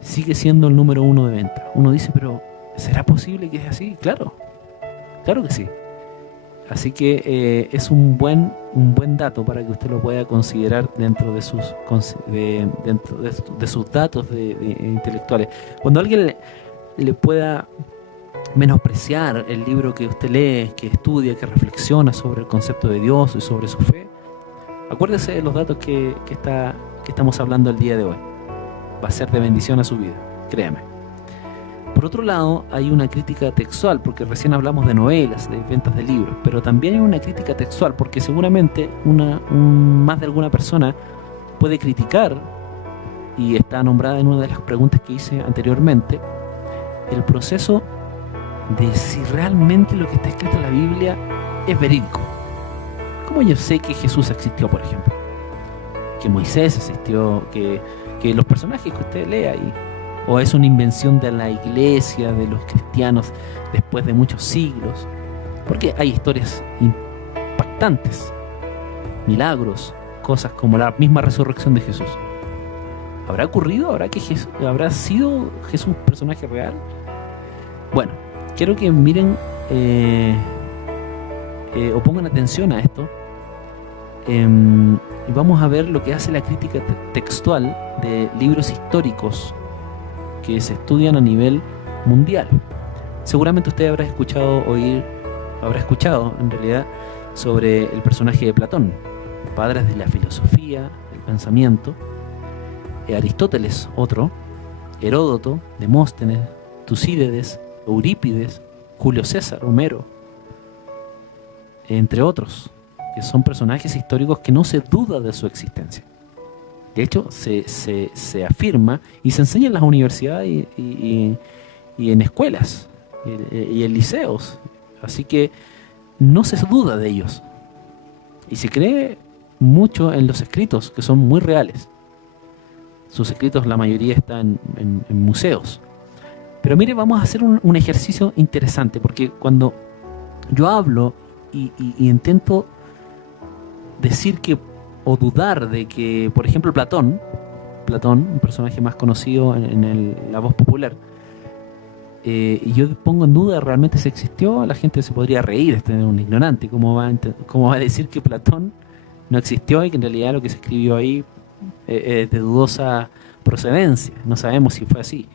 Sigue siendo el número 1 de venta. Uno dice, pero ¿será posible que es así? Claro, claro que sí. Así que es un buen dato para que usted lo pueda considerar dentro de sus datos intelectuales. Cuando alguien le pueda menospreciar el libro que usted lee, que estudia, que reflexiona sobre el concepto de Dios y sobre su fe, acuérdese de los datos que estamos hablando el día de hoy. Va a ser de bendición a su vida, créame. Por otro lado, hay una crítica textual, porque recién hablamos de novelas, de ventas de libros, pero también hay una crítica textual, porque seguramente más de alguna persona puede criticar, y está nombrada en una de las preguntas que hice anteriormente, el proceso de si realmente lo que está escrito en la Biblia es verídico. ¿Cómo yo sé que Jesús existió, por ejemplo? Que Moisés existió, que los personajes que usted lea ahí, o es una invención de la iglesia, de los cristianos después de muchos siglos, porque hay historias impactantes, milagros, cosas como la misma resurrección de Jesús. ¿Habrá ocurrido? ¿Habrá sido Jesús un personaje real? Bueno, quiero que miren o pongan atención a esto. Y vamos a ver lo que hace la crítica textual de libros históricos que se estudian a nivel mundial. Seguramente usted habrá escuchado en realidad sobre el personaje de Platón, padre de la filosofía, del pensamiento, Aristóteles, otro, Heródoto, Demóstenes, Tucídides, Eurípides, Julio César, Homero, entre otros, que son personajes históricos que no se duda de su existencia. De hecho, se afirma y se enseña en las universidades y en escuelas y en liceos. Así que no se duda de ellos. Y se cree mucho en los escritos, que son muy reales. Sus escritos, la mayoría están en museos. Pero mire, vamos a hacer un ejercicio interesante, porque cuando yo hablo y intento decir que, o dudar de que, por ejemplo, Platón, un personaje más conocido en la voz popular, y yo pongo en duda realmente si existió, la gente se podría reír, este es un ignorante, ¿cómo va a decir que Platón no existió y que en realidad lo que se escribió ahí es de dudosa procedencia? No sabemos si fue así,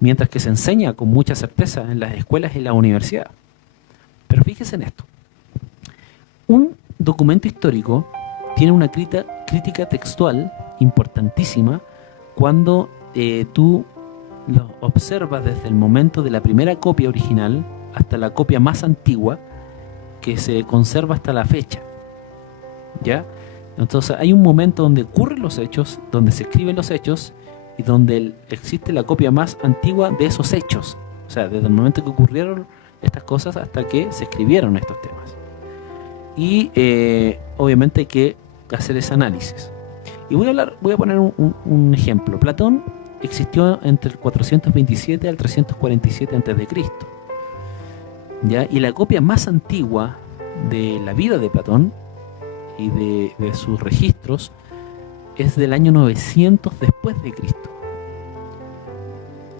mientras que se enseña con mucha certeza en las escuelas y en la universidad. Pero fíjese en esto. Un documento histórico tiene una crítica textual importantísima cuando tú lo observas desde el momento de la primera copia original hasta la copia más antigua que se conserva hasta la fecha. ¿Ya? Entonces hay un momento donde ocurren los hechos, donde se escriben los hechos y donde existe la copia más antigua de esos hechos. O sea, desde el momento que ocurrieron estas cosas hasta que se escribieron estos temas. Y obviamente hay que hacer ese análisis. Y voy a poner un ejemplo. Platón existió entre el 427 al 347 a.C. ¿Ya? Y la copia más antigua de la vida de Platón y de sus registros es del año 900 después de Cristo.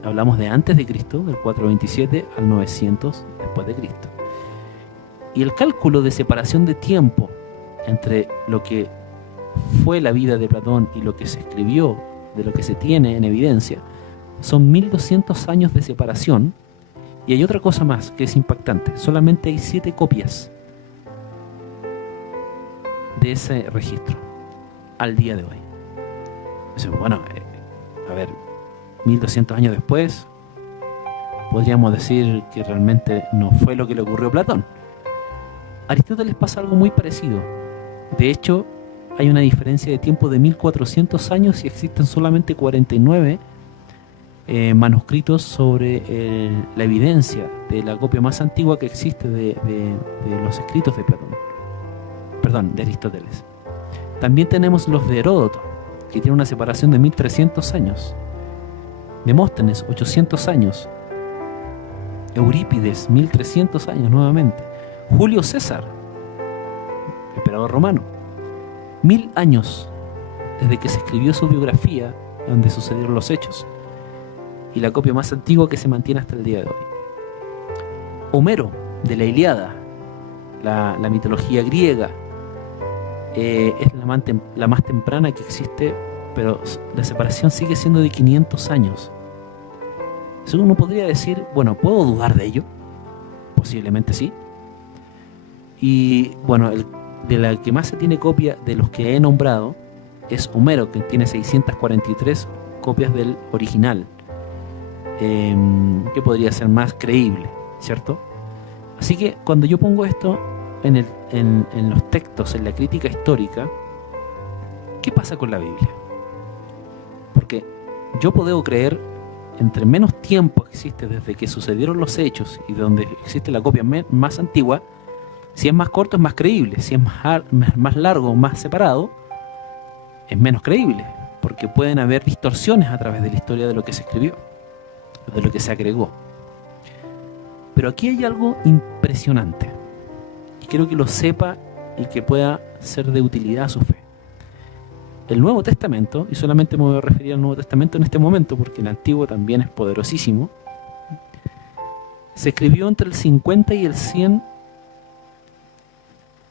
Hablamos de antes de Cristo, del 427 al 900 después de Cristo. Y el cálculo de separación de tiempo entre lo que fue la vida de Platón y lo que se escribió, de lo que se tiene en evidencia, son 1200 años de separación. Y hay otra cosa más que es impactante: solamente hay 7 copias de ese registro al día de hoy. Bueno, a ver, 1200 años después podríamos decir que realmente no fue lo que le ocurrió a Platón. A Aristóteles pasa algo muy parecido. De hecho, hay una diferencia de tiempo de 1400 años y existen solamente 49 manuscritos sobre la evidencia de la copia más antigua que existe de los escritos de Platón. Perdón, de Aristóteles. También tenemos los de Heródoto, que tiene una separación de 1300 años. Demóstenes, 800 años. Eurípides, 1300 años nuevamente. Julio César, emperador romano, 1000 años desde que se escribió su biografía, donde sucedieron los hechos, y la copia más antigua que se mantiene hasta el día de hoy. Homero, de la Ilíada, la mitología griega, es la más temprana que existe, pero la separación sigue siendo de 500 años. Eso uno podría decir, bueno, ¿puedo dudar de ello? Posiblemente sí. Y bueno, de la que más se tiene copia de los que he nombrado es Homero, que tiene 643 copias del original, que podría ser más creíble, ¿cierto? Así que cuando yo pongo esto en los textos, en la crítica histórica, ¿qué pasa con la Biblia? Porque yo puedo creer, entre menos tiempo existe desde que sucedieron los hechos y donde existe la copia más antigua, si es más corto es más creíble, si es más largo o más separado, es menos creíble, porque pueden haber distorsiones a través de la historia de lo que se escribió, de lo que se agregó. Pero aquí hay algo impresionante, y quiero que lo sepa y que pueda ser de utilidad a su fe. El Nuevo Testamento, y solamente me voy a referir al Nuevo Testamento en este momento, porque el Antiguo también es poderosísimo, se escribió entre el 50 y el 100,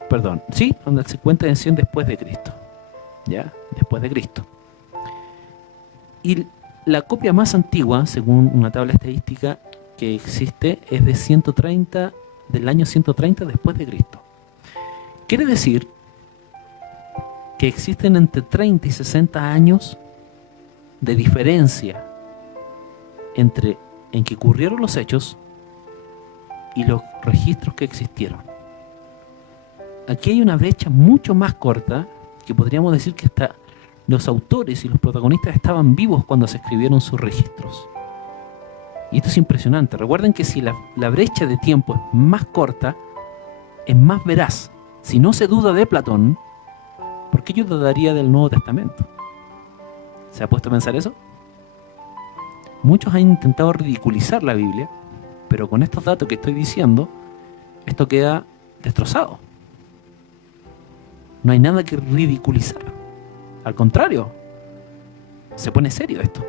entre el 50 y el 100 después de Cristo. ¿Ya? Después de Cristo. Y la copia más antigua, según una tabla estadística que existe, es del año 130 después de Cristo. Quiere decir que existen entre 30 y 60 años de diferencia entre en que ocurrieron los hechos y los registros que existieron. Aquí hay una brecha mucho más corta, que podríamos decir que hasta los autores y los protagonistas estaban vivos cuando se escribieron sus registros. Y esto es impresionante. Recuerden que si la brecha de tiempo es más corta, es más veraz. Si no se duda de Platón, ¿por qué yo dudaría del Nuevo Testamento? ¿Se ha puesto a pensar eso? Muchos han intentado ridiculizar la Biblia, pero con estos datos que estoy diciendo, esto queda destrozado. No hay nada que ridiculizar. Al contrario, se pone serio esto.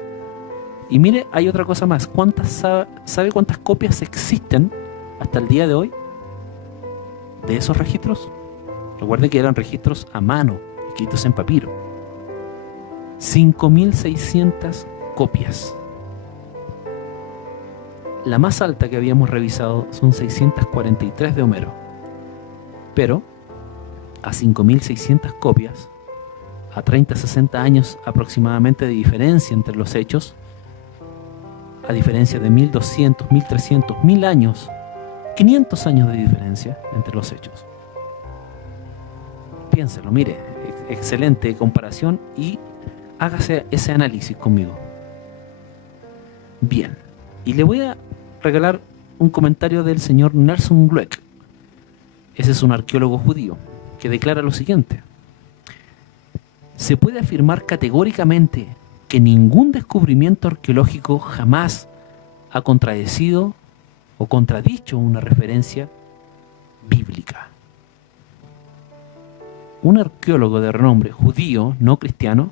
Y mire, hay otra cosa más. ¿Sabe cuántas copias existen hasta el día de hoy de esos registros? Recuerde que eran registros a mano, escritos en papiro. 5.600 copias. La más alta que habíamos revisado son 643 de Homero. Pero a 5.600 copias, a 30-60 años aproximadamente de diferencia entre los hechos, a diferencia de 1.200, 1.300, 1.000 años, 500 años de diferencia entre los hechos. Piénselo, mire, excelente comparación y hágase ese análisis conmigo. Bien, y le voy a regalar un comentario del señor Nelson Glueck. Ese es un arqueólogo judío que declara lo siguiente: se puede afirmar categóricamente que ningún descubrimiento arqueológico jamás ha contradecido o contradicho una referencia bíblica. Un arqueólogo de renombre judío, no cristiano,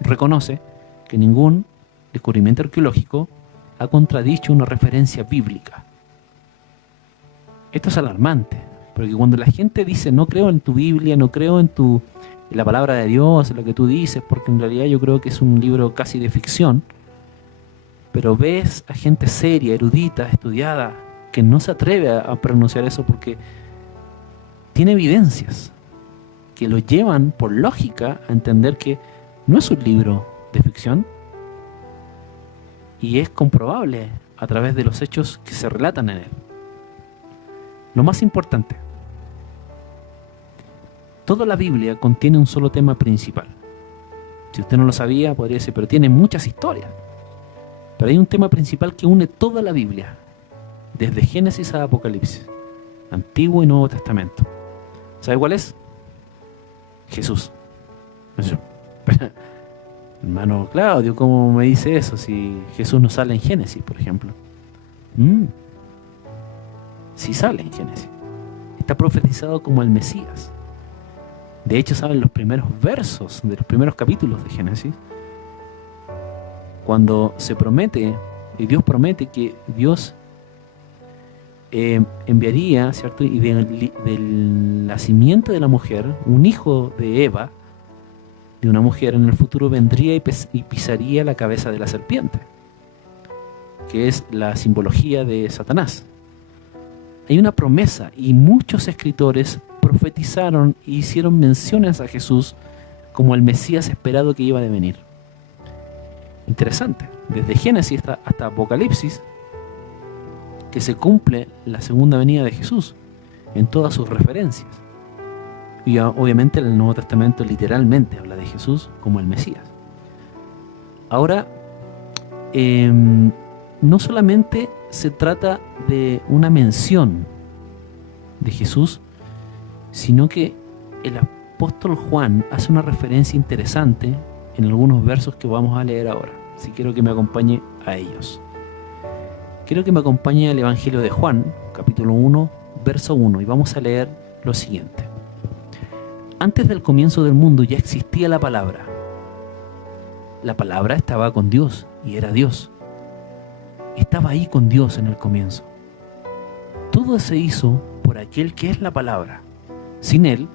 reconoce que ningún descubrimiento arqueológico ha contradicho una referencia bíblica. Esto es alarmante, porque cuando la gente dice no creo en tu Biblia, no creo en la palabra de Dios, en lo que tú dices, porque en realidad yo creo que es un libro casi de ficción, pero ves a gente seria, erudita, estudiada, que no se atreve a pronunciar eso porque tiene evidencias que lo llevan por lógica a entender que no es un libro de ficción, y es comprobable a través de los hechos que se relatan en él. Lo más importante, toda la Biblia contiene un solo tema principal. Si usted no lo sabía, podría decir, pero tiene muchas historias. Pero hay un tema principal que une toda la Biblia, desde Génesis a Apocalipsis, Antiguo y Nuevo Testamento. ¿Sabe cuál es? Jesús. Hermano Claudio, ¿cómo me dice eso? Si Jesús no sale en Génesis, por ejemplo. Sí sale en Génesis. Está profetizado como el Mesías. De hecho, ¿saben? Los primeros versos de los primeros capítulos de Génesis, cuando se promete, y Dios promete que Dios enviaría, ¿cierto? Y de la simiente de la mujer, un hijo de Eva, de una mujer en el futuro, vendría y pisaría la cabeza de la serpiente, que es la simbología de Satanás. Hay una promesa y muchos escritores profetizaron e hicieron menciones a Jesús como el Mesías esperado que iba a venir. Interesante, desde Génesis hasta Apocalipsis, que se cumple la segunda venida de Jesús en todas sus referencias. Y obviamente el Nuevo Testamento literalmente habla de Jesús como el Mesías. Ahora, no solamente se trata de una mención de Jesús, sino que el apóstol Juan hace una referencia interesante en algunos versos que vamos a leer ahora. Así quiero que me acompañe a ellos. Quiero que me acompañe al Evangelio de Juan, capítulo 1, verso 1, y vamos a leer lo siguiente. Antes del comienzo del mundo ya existía la palabra. La palabra estaba con Dios y era Dios. Estaba ahí con Dios en el comienzo. Todo se hizo por aquel que es la palabra. Sin Él,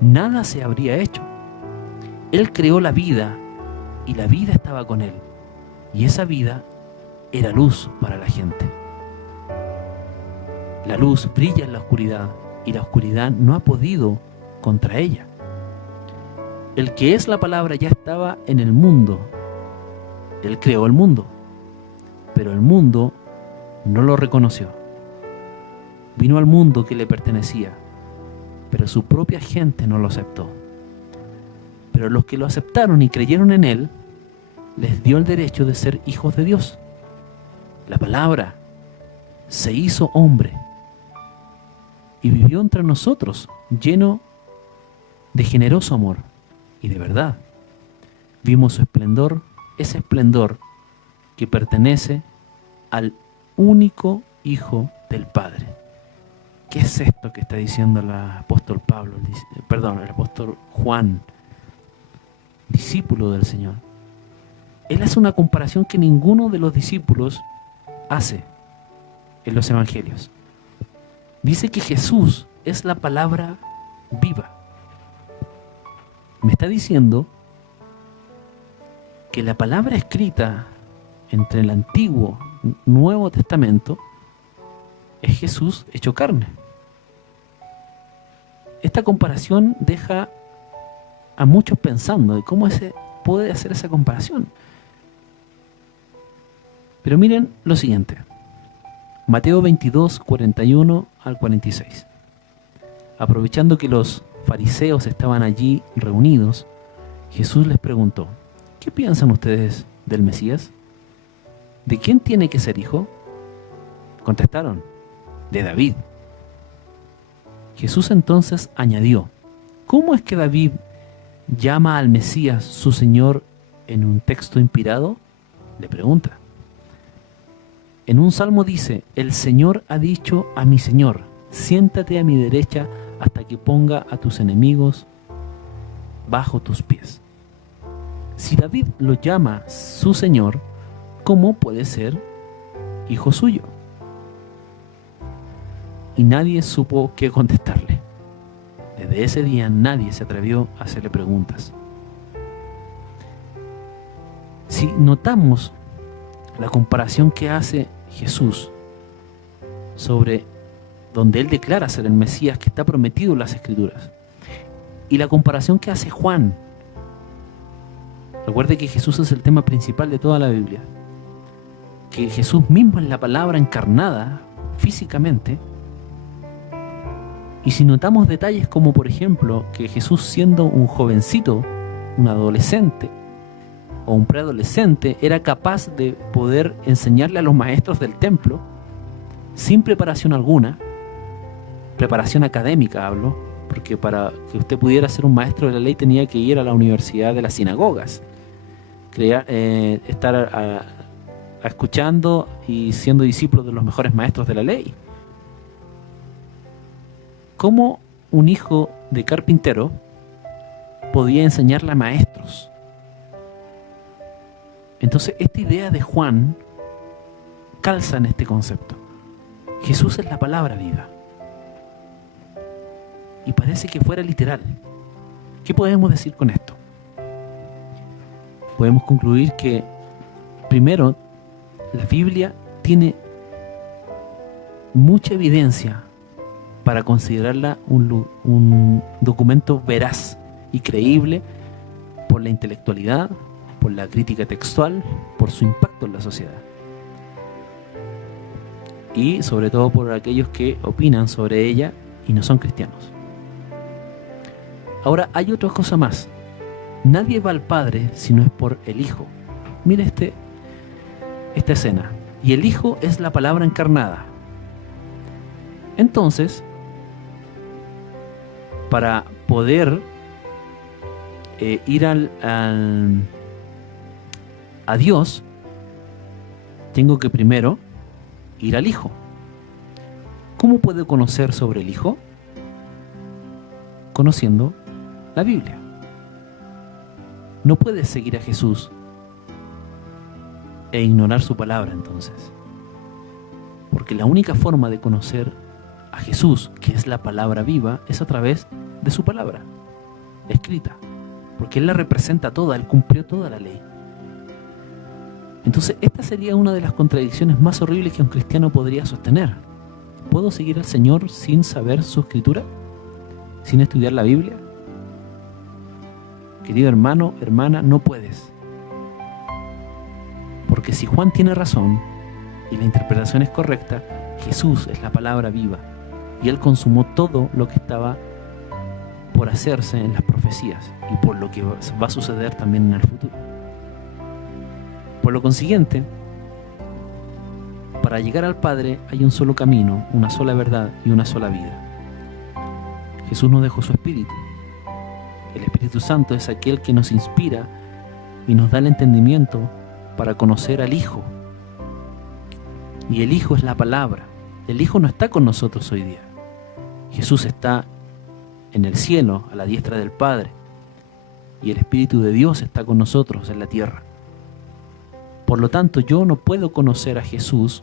nada se habría hecho. Él creó la vida y la vida estaba con Él. Y esa vida era luz para la gente. La luz brilla en la oscuridad y la oscuridad no ha podido contra ella. El que es la palabra ya estaba en el mundo. Él creó el mundo, pero el mundo no lo reconoció. Vino al mundo que le pertenecía, pero su propia gente no lo aceptó. Pero los que lo aceptaron y creyeron en Él, les dio el derecho de ser hijos de Dios. La palabra se hizo hombre y vivió entre nosotros, lleno de generoso amor y de verdad. Vimos su esplendor, ese esplendor que pertenece al único Hijo del Padre. ¿Qué es esto que está diciendo el apóstol el apóstol Juan, discípulo del Señor? Él hace una comparación que ninguno de los discípulos hace en los evangelios. Dice que Jesús es la palabra viva. Me está diciendo que la palabra escrita entre el Antiguo y Nuevo Testamento es Jesús hecho carne. Esta comparación deja a muchos pensando de cómo puede hacer esa comparación. Pero miren lo siguiente. Mateo 22, 41 al 46. Aprovechando que los fariseos estaban allí reunidos, Jesús les preguntó: ¿qué piensan ustedes del Mesías? ¿De quién tiene que ser hijo? Contestaron: de David. Jesús entonces añadió: ¿cómo es que David llama al Mesías su Señor en un texto inspirado? Le pregunta. En un salmo dice: el Señor ha dicho a mi Señor, siéntate a mi derecha hasta que ponga a tus enemigos bajo tus pies. Si David lo llama su Señor, ¿cómo puede ser hijo suyo? Y nadie supo qué contestarle. Desde ese día nadie se atrevió a hacerle preguntas. Si notamos la comparación que hace Jesús sobre donde Él declara ser el Mesías que está prometido en las Escrituras, y la comparación que hace Juan, recuerde que Jesús es el tema principal de toda la Biblia, que Jesús mismo es la palabra encarnada físicamente. Y si notamos detalles como por ejemplo que Jesús, siendo un jovencito, un adolescente o un preadolescente, era capaz de poder enseñarle a los maestros del templo sin preparación alguna, preparación académica hablo, porque para que usted pudiera ser un maestro de la ley tenía que ir a la universidad de las sinagogas, estar escuchando y siendo discípulo de los mejores maestros de la ley. ¿Cómo un hijo de carpintero podía enseñarle a maestros. Entonces, esta idea de Juan calza en este concepto. Jesús es la palabra viva. Y parece que fuera literal. ¿Qué podemos decir con esto? Podemos concluir que, primero, la Biblia tiene mucha evidencia para considerarla un documento veraz y creíble por la intelectualidad, por la crítica textual, por su impacto en la sociedad. Y sobre todo por aquellos que opinan sobre ella y no son cristianos. Ahora, hay otra cosa más. Nadie va al Padre si no es por el Hijo. Mire esta escena. Y el Hijo es la palabra encarnada. Entonces, para poder ir a Dios, tengo que primero ir al Hijo. ¿Cómo puedo conocer sobre el Hijo? Conociendo la Biblia. No puedes seguir a Jesús e ignorar su palabra entonces. Porque la única forma de conocer a Jesús, que es la palabra viva, es a través de su palabra escrita. Porque Él la representa toda, Él cumplió toda la ley. Entonces, esta sería una de las contradicciones más horribles que un cristiano podría sostener. ¿Puedo seguir al Señor sin saber su escritura? ¿Sin estudiar la Biblia? Querido hermano, hermana, no puedes. Porque si Juan tiene razón y la interpretación es correcta, Jesús es la palabra viva y Él consumó todo lo que estaba por hacerse en las profecías y por lo que va a suceder también en el futuro. Por lo consiguiente, para llegar al Padre hay un solo camino, una sola verdad y una sola vida. Jesús nos dejó su Espíritu. El Espíritu Santo es aquel que nos inspira y nos da el entendimiento para conocer al Hijo. Y el Hijo es la palabra. El Hijo no está con nosotros hoy día. Jesús está en el cielo, a la diestra del Padre. Y el Espíritu de Dios está con nosotros en la tierra. Por lo tanto, yo no puedo conocer a Jesús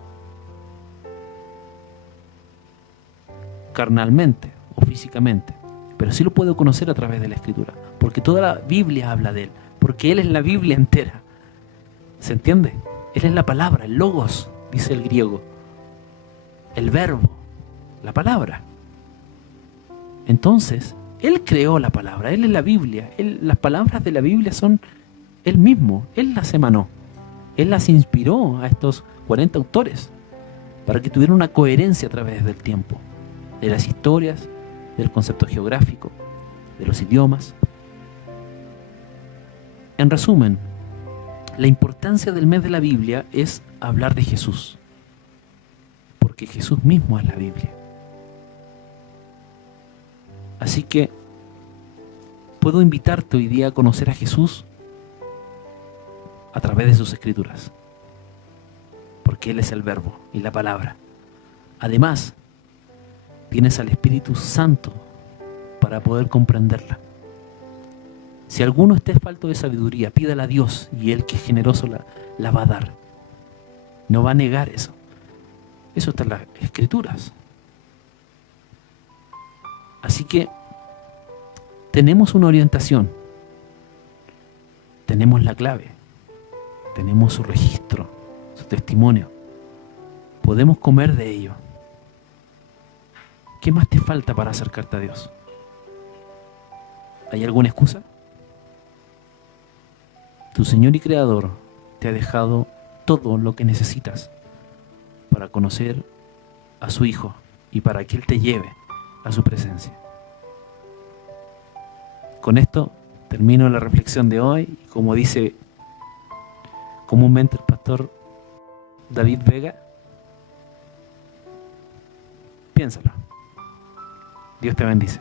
carnalmente o físicamente, pero sí lo puedo conocer a través de la Escritura, porque toda la Biblia habla de Él, porque Él es la Biblia entera. ¿Se entiende? Él es la palabra, el logos, dice el griego, el verbo, la palabra. Entonces, Él creó la palabra, Él es la Biblia, las palabras de la Biblia son Él mismo, Él las emanó, Él las inspiró a estos 40 autores para que tuvieran una coherencia a través del tiempo, de las historias, del concepto geográfico, de los idiomas. En resumen, la importancia del mes de la Biblia es hablar de Jesús, porque Jesús mismo es la Biblia. Así que puedo invitarte hoy día a conocer a Jesús a través de sus Escrituras, porque Él es el Verbo y la palabra. Además, tienes al Espíritu Santo para poder comprenderla. Si alguno esté falto de sabiduría, pídala a Dios y Él, que es generoso, la va a dar. No va a negar eso. Eso está en las Escrituras. Así que tenemos una orientación, tenemos la clave, tenemos su registro, su testimonio. Podemos comer de ello. ¿Qué más te falta para acercarte a Dios? ¿Hay alguna excusa? Tu Señor y Creador te ha dejado todo lo que necesitas para conocer a su Hijo y para que Él te lleve a su presencia. Con esto termino la reflexión de hoy. Como dice comúnmente el pastor David Vega, piénsalo. Dios te bendice.